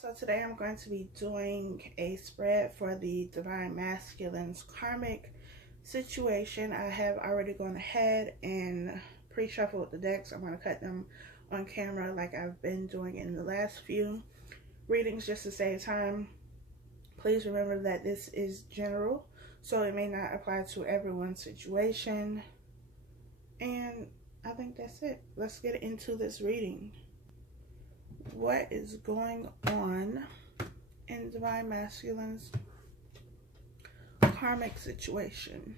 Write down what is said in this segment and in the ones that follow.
So today I'm going to be doing a spread for the Divine Masculine's karmic situation. I have already gone ahead and pre-shuffled the decks. I'm going to cut them on camera like I've been doing in the last few readings just to save time. Please remember that this is general, so it may not apply to everyone's situation. And I think that's it. Let's get into this reading. What is going on in Divine Masculine's karmic situation?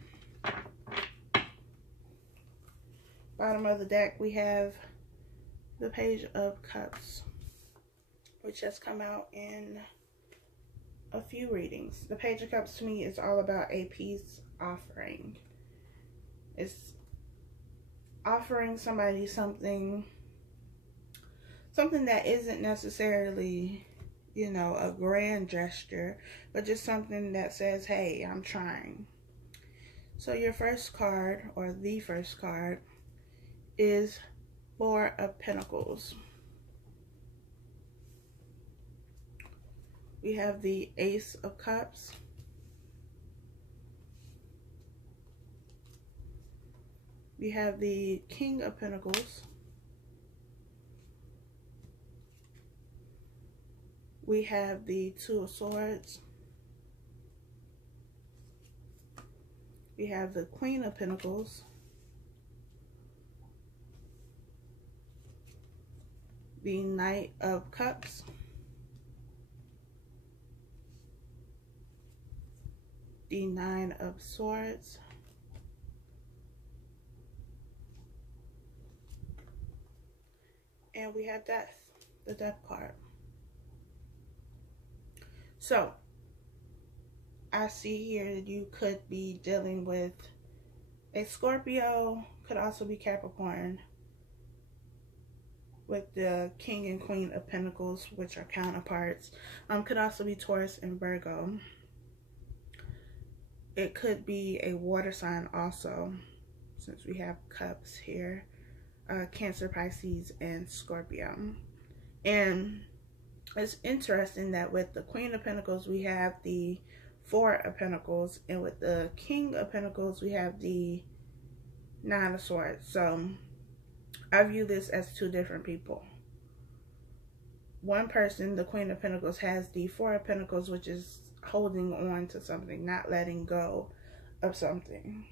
Bottom of the deck, we have the Page of Cups, which has come out in a few readings. The Page of Cups to me is all about a peace offering. It's offering somebody something that isn't necessarily, you know, a grand gesture, but just something that says, hey, I'm trying. So your first card, or the first card, is Four of Pentacles. We have the Ace of Cups. We have the King of Pentacles. We have the Two of Swords. We have the Queen of Pentacles. The Knight of Cups. The Nine of Swords. And we have Death, the Death card. So, I see here that you could be dealing with a Scorpio, could also be Capricorn, with the King and Queen of Pentacles, which are counterparts. Could also be Taurus and Virgo. It could be a water sign also, since we have cups here. Cancer, Pisces, and Scorpio. And it's interesting that with the Queen of Pentacles, we have the Four of Pentacles, and with the King of Pentacles, we have the Nine of Swords. So I view this as two different people. One person, the Queen of Pentacles, has the Four of Pentacles, which is holding on to something, not letting go of something.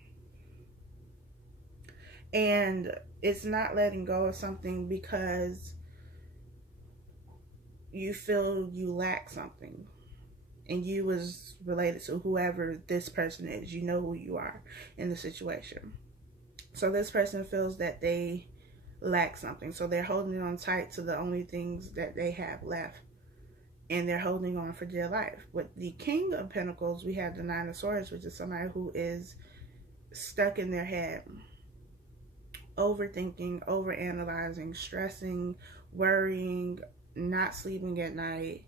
And it's not letting go of something because you feel you lack something, and you was related to whoever this person is. You know who you are in the situation. So this person feels that they lack something, so they're holding on tight to the only things that they have left, and they're holding on for dear life. With the King of Pentacles, we have the Nine of Swords, which is somebody who is stuck in their head, overthinking, overanalyzing, stressing, worrying, not sleeping at night,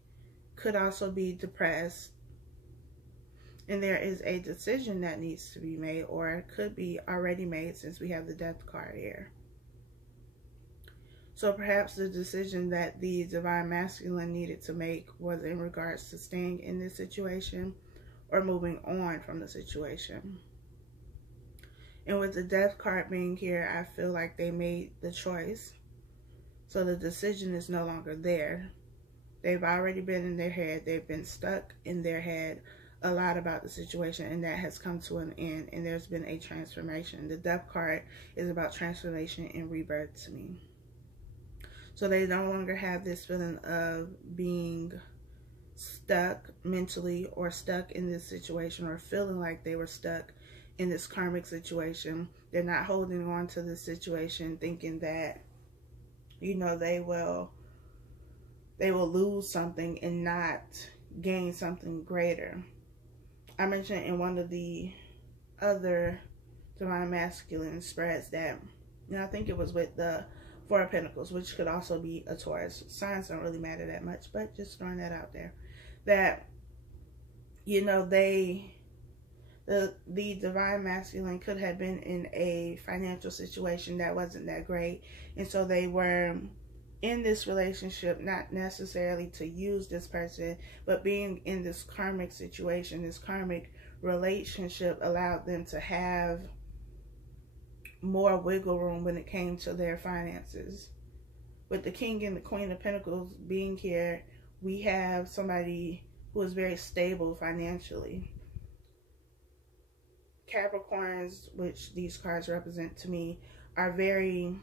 could also be depressed, and there is a decision that needs to be made, or it could be already made since we have the Death card here. So perhaps the decision that the Divine Masculine needed to make was in regards to staying in this situation or moving on from the situation. And with the Death card being here, I feel like they made the choice. So the decision is no longer there. They've already been in their head. They've been stuck in their head a lot about the situation, and that has come to an end, and there's been a transformation. The Death card is about transformation and rebirth to me. So they no longer have this feeling of being stuck mentally, or stuck in this situation, or feeling like they were stuck in this karmic situation. They're not holding on to this situation thinking that, you know, they will lose something and not gain something greater. I mentioned in one of the other Divine Masculine spreads that, you know, I think it was with the Four of Pentacles, which could also be a Taurus. Signs don't really matter that much, but just throwing that out there, that, you know, the Divine Masculine could have been in a financial situation that wasn't that great, and so they were in this relationship, not necessarily to use this person, but being in this karmic situation, this karmic relationship allowed them to have more wiggle room when it came to their finances. With the King and the Queen of Pentacles being here, we have somebody who is very stable financially. Capricorns, which these cards represent to me, are very,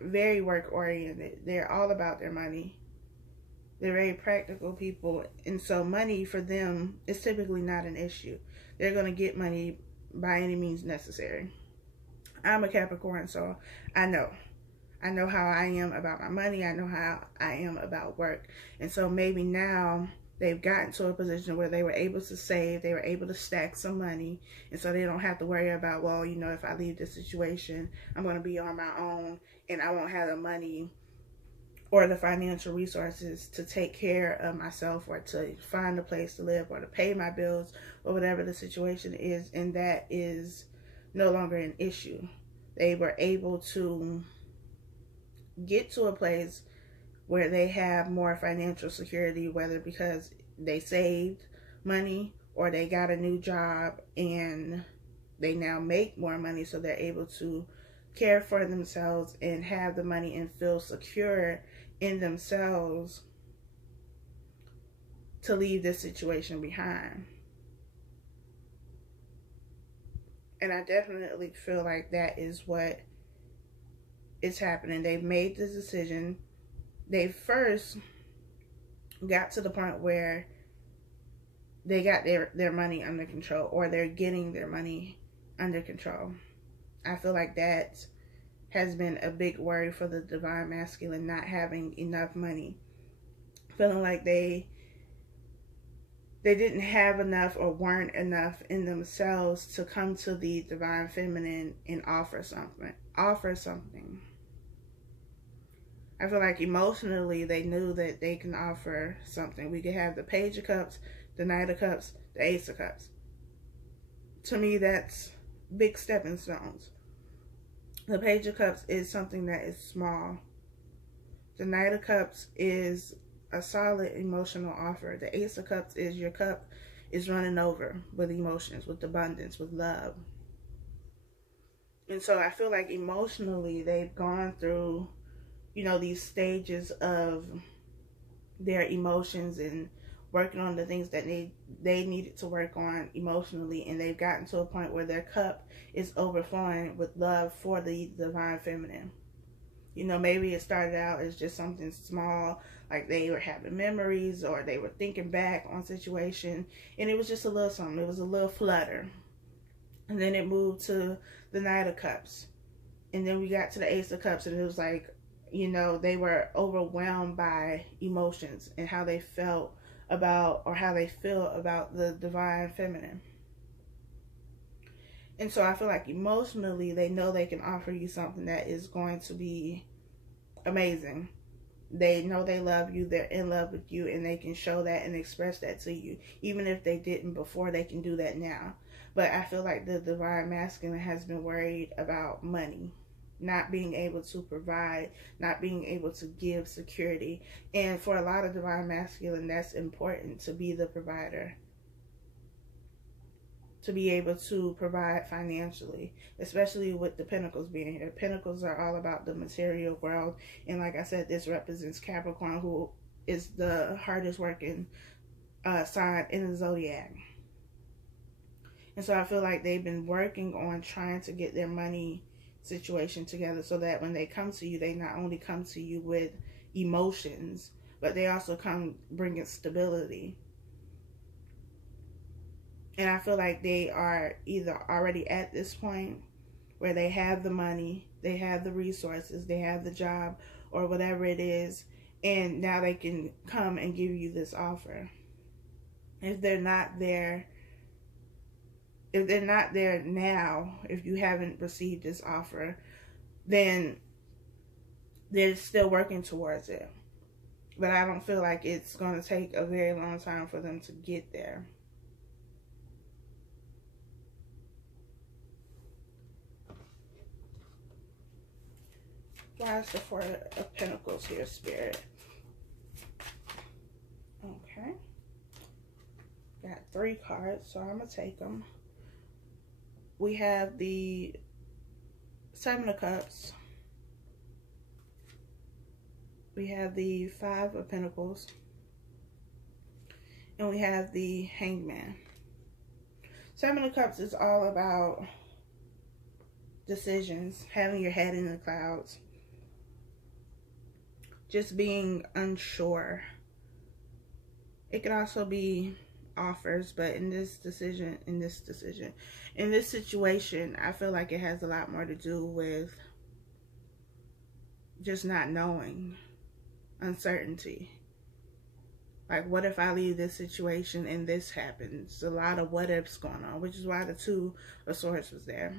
very work oriented. They're all about their money. They're very practical people, and so money for them is typically not an issue. They're going to get money by any means necessary. I'm a Capricorn, so I know how I am about my money. I know how I am about work. And so maybe now they've gotten to a position where they were able to save, they were able to stack some money, and so they don't have to worry about, well, you know, if I leave this situation, I'm going to be on my own and I won't have the money or the financial resources to take care of myself, or to find a place to live, or to pay my bills, or whatever the situation is. And that is no longer an issue. They were able to get to a place where they have more financial security, whether because they saved money or they got a new job and they now make more money, so they're able to care for themselves and have the money and feel secure in themselves to leave this situation behind. And I definitely feel like that is what is happening. They've made this decision. They first got to the point where they got their money under control, or they're getting their money under control. I feel like that has been a big worry for the Divine Masculine, not having enough money. Feeling like they didn't have enough or weren't enough in themselves to come to the Divine Feminine and offer something. I feel like emotionally they knew that they can offer something. We could have the Page of Cups, the Knight of Cups, the Ace of Cups. To me, that's big stepping stones. The Page of Cups is something that is small. The Knight of Cups is a solid emotional offer. The Ace of Cups is your cup is running over with emotions, with abundance, with love. And so I feel like emotionally they've gone through, you know, these stages of their emotions and working on the things that they needed to work on emotionally, and they've gotten to a point where their cup is overflowing with love for the Divine Feminine. You know, maybe it started out as just something small, like they were having memories or they were thinking back on situation, and it was just a little something. It was a little flutter. And then it moved to the Knight of Cups. And then we got to the Ace of Cups, and it was like, you know, they were overwhelmed by emotions and how they felt about, or how they feel about the Divine Feminine. And so I feel like emotionally they know they can offer you something that is going to be amazing. They know they love you, they're in love with you, and they can show that and express that to you. Even if they didn't before, they can do that now. But I feel like the Divine Masculine has been worried about money, not being able to provide, not being able to give security. And for a lot of Divine Masculine, that's important, to be the provider, to be able to provide financially, especially with the Pentacles being here. Pentacles are all about the material world, and like I said, this represents Capricorn, who is the hardest working sign in the zodiac. And so I feel like they've been working on trying to get their money situation together, so that when they come to you, they not only come to you with emotions, but they also come bringing stability. And I feel like they are either already at this point where they have the money, they have the resources, they have the job, or whatever it is, and now they can come and give you this offer. If they're not there now, if you haven't received this offer, then they're still working towards it. But I don't feel like it's going to take a very long time for them to get there. Why is the Four of Pentacles here, Spirit? Okay. Got 3 cards, so I'm going to take them. We have the 7 of Cups. We have the 5 of Pentacles. And we have the Hangman. 7 of Cups is all about decisions, having your head in the clouds, just being unsure. It could also be offers, but in this situation, I feel like it has a lot more to do with just not knowing, uncertainty. Like, what if I leave this situation and this happens? A lot of what ifs going on, which is why the 2 of Swords was there.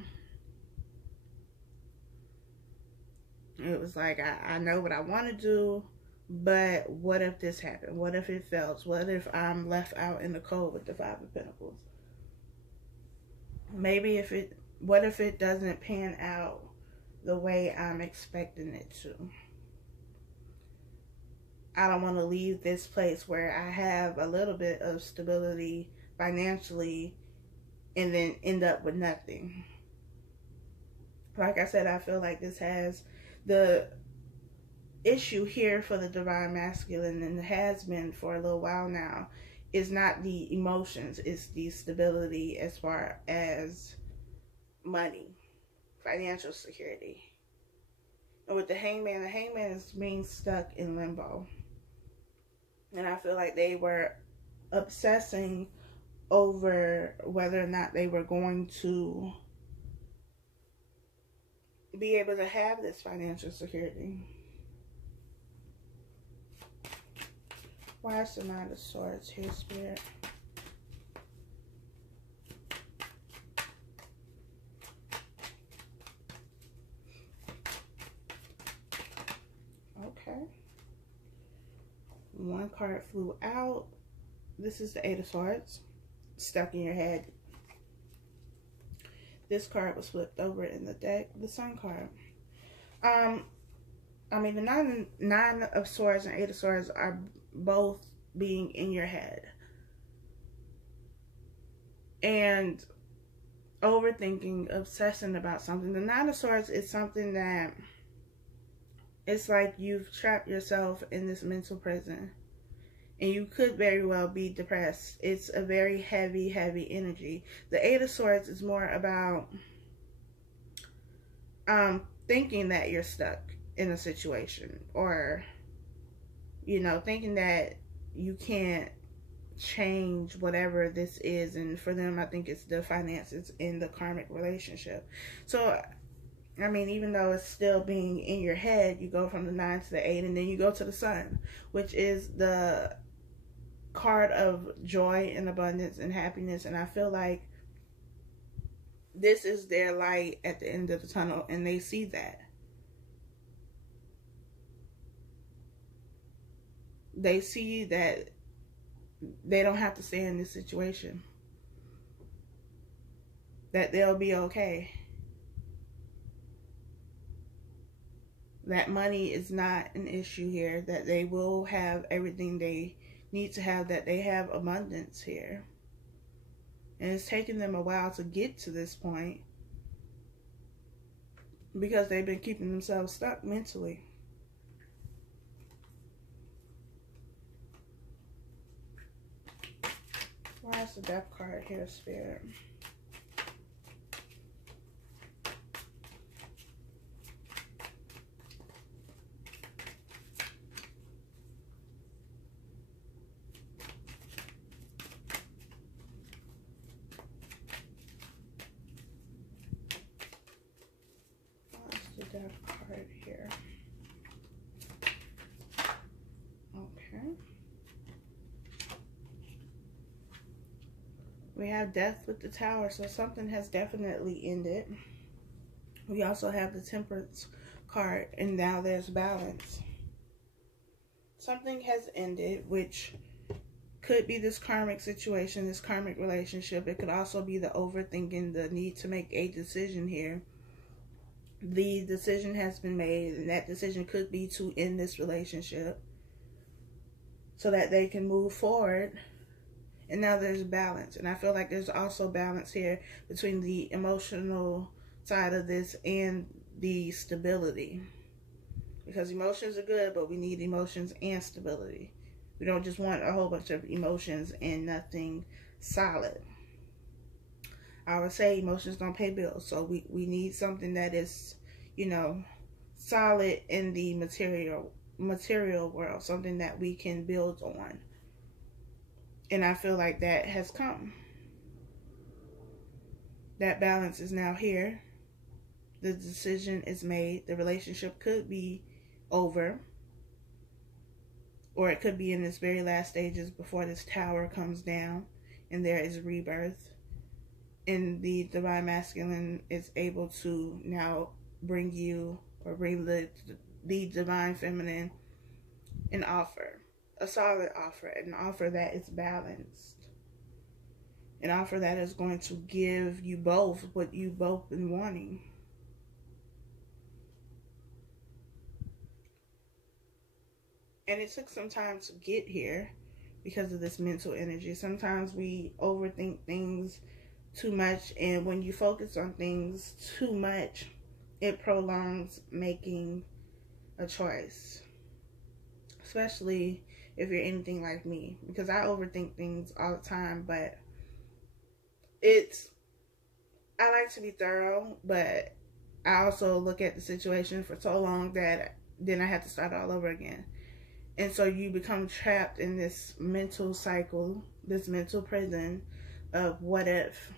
It was like, I know what I want to do, but what if this happened? What if it fails? What if I'm left out in the cold with the 5 of Pentacles? Maybe what if it doesn't pan out the way I'm expecting it to? I don't want to leave this place where I have a little bit of stability financially and then end up with nothing. Like I said, I feel like this has the issue here for the Divine Masculine, and it has been for a little while now, is not the emotions, it's the stability as far as money, financial security. And with the Hangman is being stuck in limbo. And I feel like they were obsessing over whether or not they were going to be able to have this financial security. Why is the Nine of Swords here, Spirit? Okay. 1 card flew out. This is the 8 of Swords. Stuck in your head. This card was flipped over in the deck. The Sun card. I mean, the nine of Swords and 8 of Swords are both being in your head. And overthinking, obsessing about something. The 9 of Swords is something that it's like you've trapped yourself in this mental prison. And you could very well be depressed. It's a very heavy, heavy energy. The 8 of Swords is more about thinking that you're stuck in a situation, or, you know, thinking that you can't change whatever this is. And for them, I think it's the finances in the karmic relationship. So, I mean, even though it's still being in your head, you go from the 9 to the 8, and then you go to the Sun, which is the card of joy and abundance and happiness. And I feel like this is their light at the end of the tunnel, and they see that. They see that they don't have to stay in this situation, that they'll be okay, that money is not an issue here, that they will have everything they need to have, that they have abundance here. And it's taken them a while to get to this point because they've been keeping themselves stuck mentally. Why is the Death card here, Spirit? Death card here. Okay. We have Death with the Tower, so something has definitely ended. We also have the Temperance card, and now there's balance. Something has ended, which could be this karmic situation, this karmic relationship. It could also be the overthinking, the need to make a decision here. the decision has been made, and that decision could be to end this relationship so that they can move forward. And now there's balance. And I feel like there's also balance here between the emotional side of this and the stability. Because emotions are good, but we need emotions and stability. We don't just want a whole bunch of emotions and nothing solid. I would say emotions don't pay bills. So we need something that is, you know, solid in the material world. Something that we can build on. And I feel like that has come. That balance is now here. The decision is made. The relationship could be over. Or it could be in its very last stages before this tower comes down and there is rebirth. And the divine masculine is able to now bring you, or bring the divine feminine, an offer. A solid offer, an offer that is balanced, an offer that is going to give you both what you both been wanting. And it took some time to get here because of this mental energy. Sometimes we overthink things too much, and when you focus on things too much, it prolongs making a choice. Especially if you're anything like me, because I overthink things all the time, but I like to be thorough, but I also look at the situation for so long that then I have to start all over again. And so you become trapped in this mental cycle, this mental prison of what if.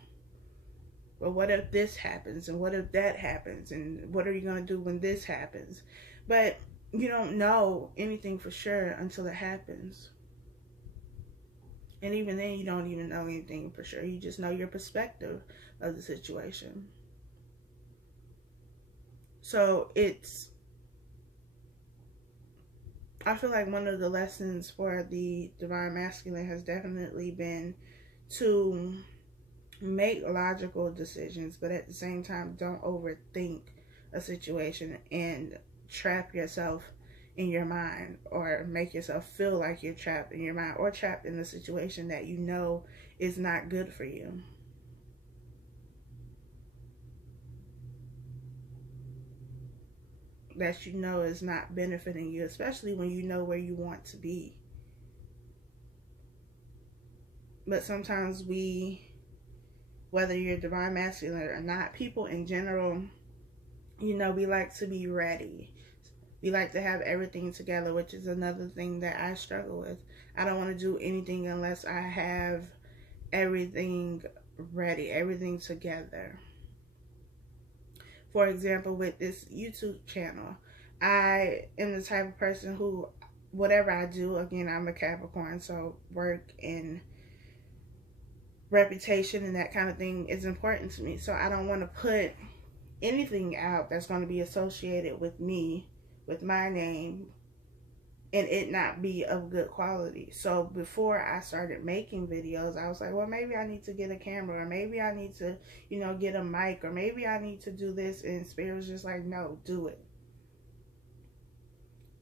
Well, what if this happens, and what if that happens, and what are you going to do when this happens? But you don't know anything for sure until it happens. And even then, you don't even know anything for sure. You just know your perspective of the situation. So I feel like one of the lessons for the divine masculine has definitely been to make logical decisions, but at the same time, don't overthink a situation and trap yourself in your mind, or make yourself feel like you're trapped in your mind, or trapped in a situation that you know is not good for you. That you know is not benefiting you, especially when you know where you want to be. But sometimes whether you're divine masculine or not, people in general, we like to be ready. We like to have everything together, which is another thing that I struggle with. I don't want to do anything unless I have everything ready, everything together. For example, with this YouTube channel, I am the type of person who, whatever I do, again, I'm a Capricorn, so work and reputation and that kind of thing is important to me. So I don't want to put anything out that's going to be associated with me, with my name, and it not be of good quality. So before I started making videos, I was like, well, maybe I need to get a camera, or maybe I need to, get a mic, or maybe I need to do this. And Spirit was just like, no, do it.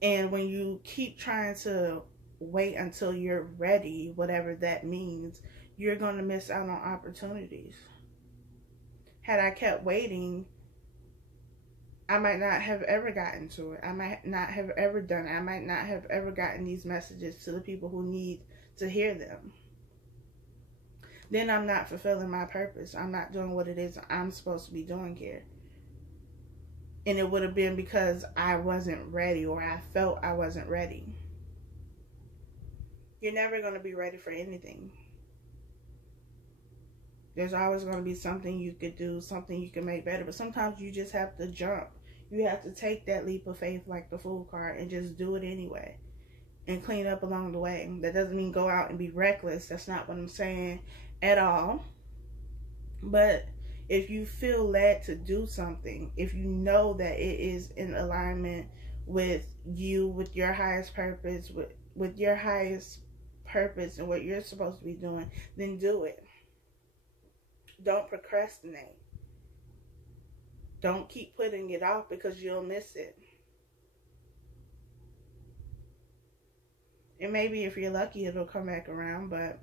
And when you keep trying to wait until you're ready, whatever that means, you're going to miss out on opportunities. Had I kept waiting, I might not have ever gotten to it. I might not have ever done it. I might not have ever gotten these messages to the people who need to hear them. Then I'm not fulfilling my purpose. I'm not doing what it is I'm supposed to be doing here. And it would have been because I wasn't ready, or I felt I wasn't ready. You're never going to be ready for anything. There's always going to be something you could do, something you can make better. But sometimes you just have to jump. You have to take that leap of faith like the fool card and just do it anyway. And clean up along the way. That doesn't mean go out and be reckless. That's not what I'm saying at all. But if you feel led to do something, if you know that it is in alignment with you, with your highest purpose, with your highest purpose and what you're supposed to be doing, then do it. Don't procrastinate. Don't keep putting it off because you'll miss it. And maybe if you're lucky, it'll come back around. But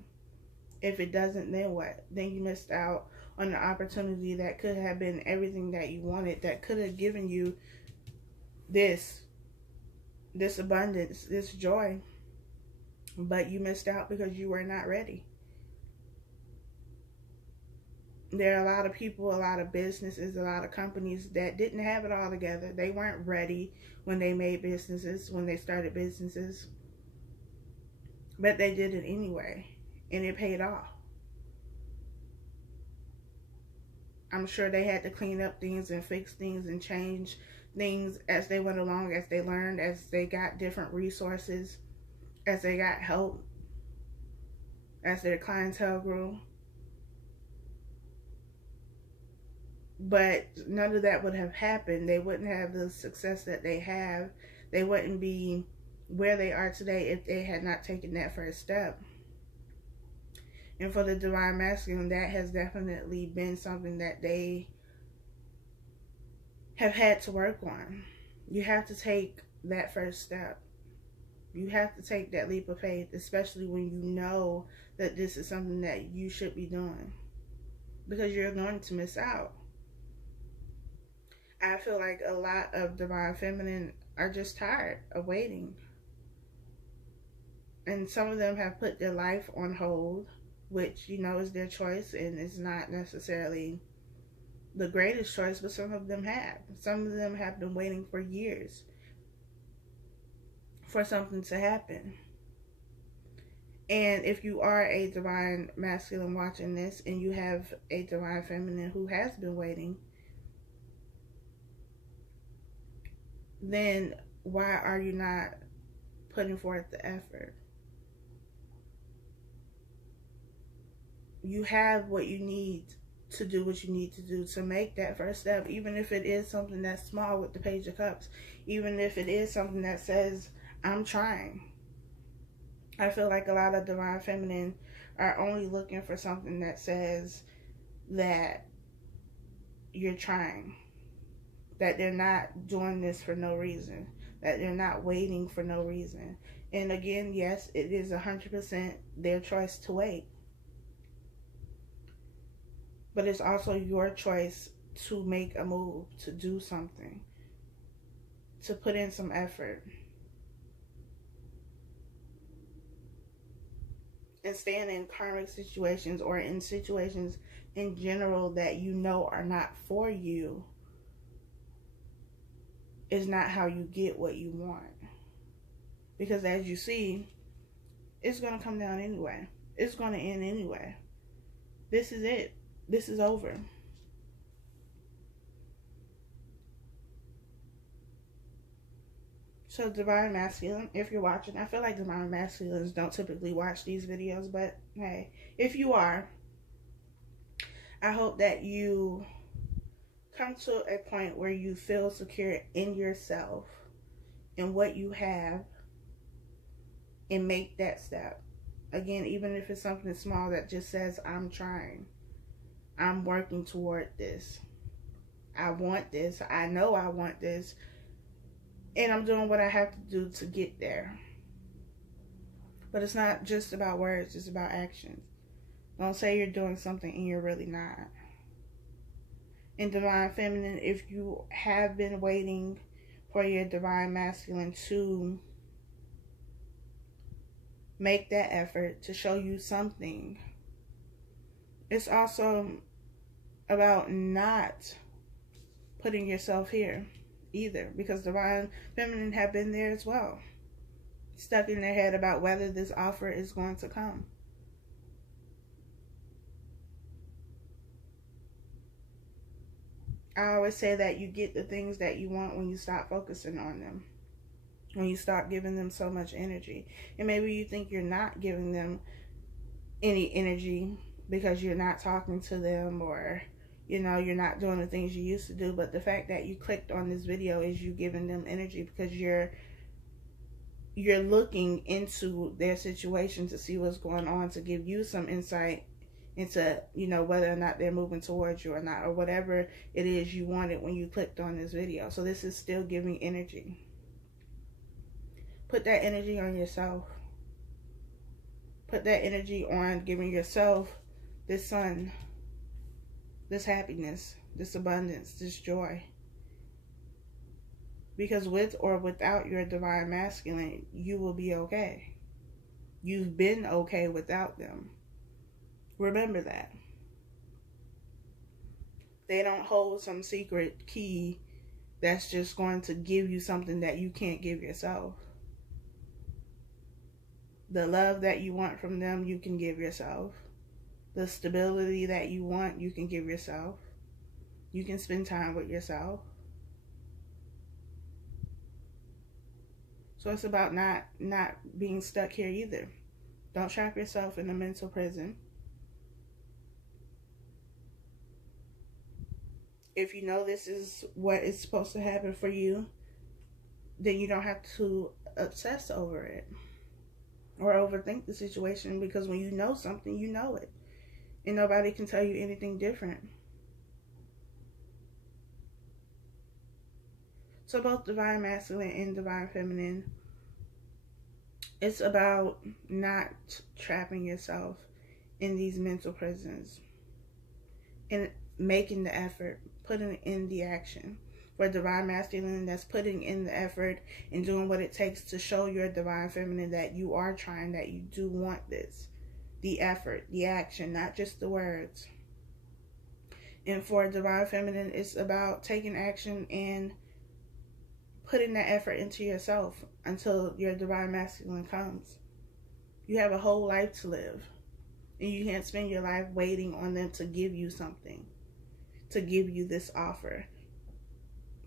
if it doesn't, then what? Then you missed out on the opportunity that could have been everything that you wanted, that could have given you this abundance, this joy. But you missed out because you were not ready. There are a lot of people, a lot of businesses, a lot of companies that didn't have it all together. They weren't ready when they made businesses, when they started businesses. But they did it anyway, and it paid off. I'm sure they had to clean up things and fix things and change things as they went along, as they learned, as they got different resources, as they got help, as their clientele grew. But none of that would have happened. They wouldn't have the success that they have. They wouldn't be where they are today if they had not taken that first step. And for the Divine Masculine, that has definitely been something that they have had to work on. You have to take that first step. You have to take that leap of faith, especially when you know that this is something that you should be doing, because you're going to miss out. I feel like a lot of Divine Feminine are just tired of waiting. And some of them have put their life on hold, which, you know, is their choice, and it's not necessarily the greatest choice, but some of them have. Some of them have been waiting for years for something to happen. And if you are a Divine Masculine watching this, and you have a Divine Feminine who has been waiting, then why are you not putting forth the effort? You have what you need to do what you need to do to make that first step, even if it is something that's small with the Page of Cups, even if it is something that says, I'm trying. I feel like a lot of Divine Feminine are only looking for something that says that you're trying, that they're not doing this for no reason, that they're not waiting for no reason. And again, yes, it is 100% their choice to wait. But it's also your choice to make a move, to do something, to put in some effort. And staying in karmic situations, or in situations in general that you know are not for you, is not how you get what you want. Because as you see, it's going to come down anyway. It's going to end anyway. This is it. This is over. So Divine Masculine, if you're watching, I feel like Divine Masculines don't typically watch these videos, but hey, if you are, I hope that you come to a point where you feel secure in yourself and what you have, and make that step. Again, even if it's something small that just says, I'm trying. I'm working toward this. I want this. I know I want this. And I'm doing what I have to do to get there. But it's not just about words. It's about actions. Don't say you're doing something and you're really not. In Divine Feminine, if you have been waiting for your Divine Masculine to make that effort to show you something, it's also about not putting yourself here either, because Divine Feminine have been there as well, stuck in their head about whether this offer is going to come. I always say that you get the things that you want when you stop focusing on them, when you stop giving them so much energy. And maybe you think you're not giving them any energy because you're not talking to them, or you know, you're not doing the things you used to do. But the fact that you clicked on this video is you giving them energy, because you're looking into their situation to see what's going on, to give you some insight into, you know, whether or not they're moving towards you or not, or whatever it is you wanted when you clicked on this video. So this is still giving energy. Put that energy on yourself. Put that energy on giving yourself this sun, this happiness, this abundance, this joy. Because with or without your divine masculine, you will be okay. You've been okay without them. Remember that. They don't hold some secret key that's just going to give you something that you can't give yourself. The love that you want from them, you can give yourself. The stability that you want, you can give yourself. You can spend time with yourself. So it's about not being stuck here either. Don't trap yourself in a mental prison. If you know this is what is supposed to happen for you, then you don't have to obsess over it or overthink the situation, because when you know something, you know it. And nobody can tell you anything different. So both divine masculine and divine feminine, it's about not trapping yourself in these mental prisons and making the effort, putting in the action. For divine masculine, that's putting in the effort and doing what it takes to show your divine feminine that you are trying, that you do want this. The effort, the action, not just the words. And for divine feminine, it's about taking action and putting that effort into yourself until your divine masculine comes. You have a whole life to live. And you can't spend your life waiting on them to give you something, to give you this offer.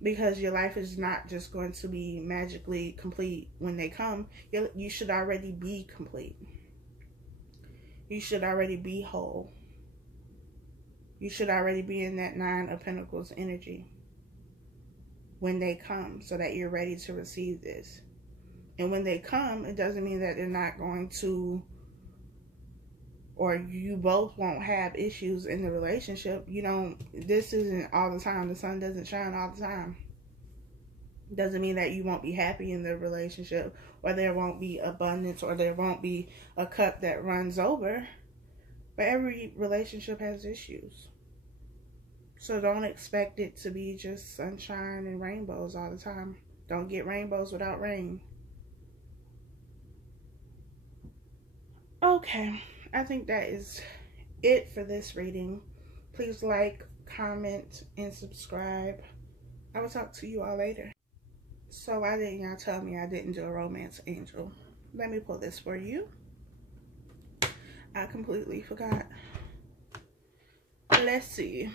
Because your life is not just going to be magically complete when they come. You should already be complete. You should already be whole. You should already be in that 9 of Pentacles energy when they come, so that you're ready to receive this. And when they come, it doesn't mean that they're not going to, or you both won't have issues in the relationship. You don't, this isn't all the time. The sun doesn't shine all the time. Doesn't mean that you won't be happy in the relationship, or there won't be abundance, or there won't be a cup that runs over. But every relationship has issues. So don't expect it to be just sunshine and rainbows all the time. Don't get rainbows without rain. Okay, I think that is it for this reading. Please like, comment, and subscribe. I will talk to you all later. So why didn't y'all tell me I didn't do a romance angel? Let me pull this for you. I completely forgot. Let's see.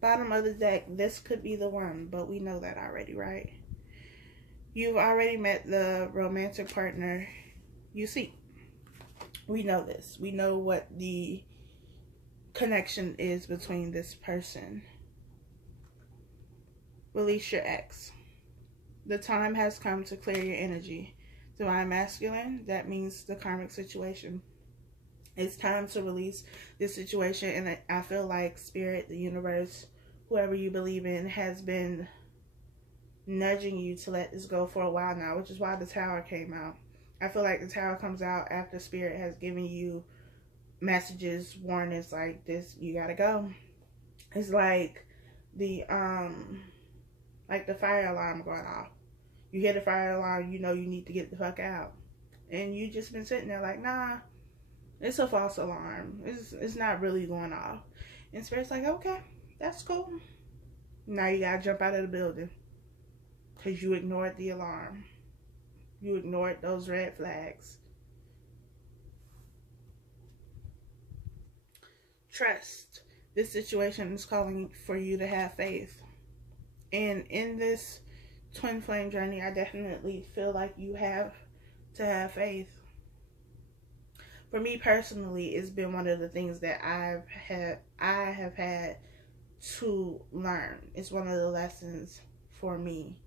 Bottom of the deck, this could be the one, but we know that already, right? You've already met the romantic partner you seek. We know this. We know what the connection is between this person. Release your ex. The time has come to clear your energy. Divine masculine, that means the karmic situation. It's time to release this situation, and I feel like spirit, the universe, whoever you believe in, has been nudging you to let this go for a while now, which is why the Tower came out. I feel like the Tower comes out after spirit has given you messages, warnings like this, you gotta go. It's like the fire alarm going off. You hear the fire alarm, you know you need to get the fuck out. And you just been sitting there like, nah, it's a false alarm. It's not really going off. And Spirit's like, okay, that's cool. Now you gotta jump out of the building. Because you ignored the alarm. You ignored those red flags. Trust. This situation is calling for you to have faith. And in this twin flame journey, I definitely feel like you have to have faith. For me personally, it's been one of the things that I have had to learn. It's one of the lessons for me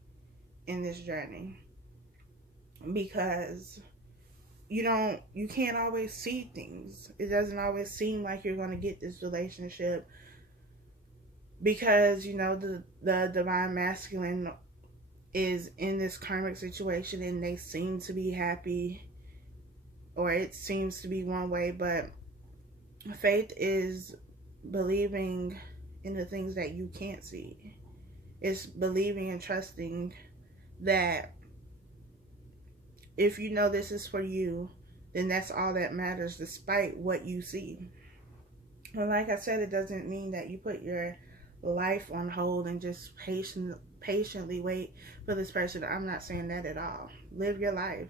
in this journey. Because you can't always see things. It doesn't always seem like you're going to get this relationship because, the divine masculine is in this karmic situation and they seem to be happy, or it seems to be one way, but faith is believing in the things that you can't see. It's believing and trusting that if you know this is for you, then that's all that matters, despite what you see. And like I said, it doesn't mean that you put your life on hold and just patiently wait for this person. I'm not saying that at all. Live your life.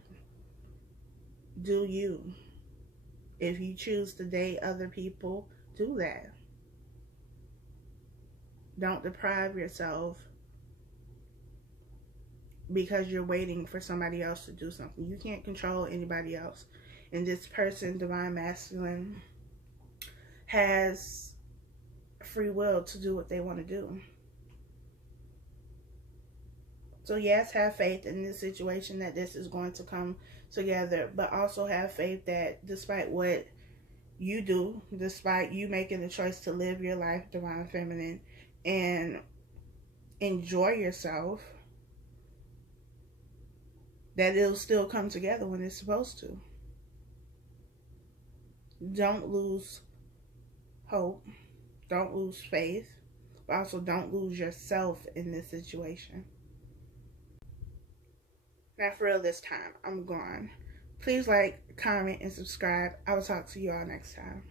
Do you. If you choose to date other people, do that. Don't deprive yourself because you're waiting for somebody else to do something. You can't control anybody else. And this person, divine masculine, has free will to do what they want to do. So yes, have faith in this situation that this is going to come together, but also have faith that despite what you do, despite you making the choice to live your life, divine feminine, and enjoy yourself, that it'll still come together when it's supposed to. Don't lose hope. Don't lose faith. But also don't lose yourself in this situation. Now for real this time, I'm gone. Please like, comment, and subscribe. I will talk to you all next time.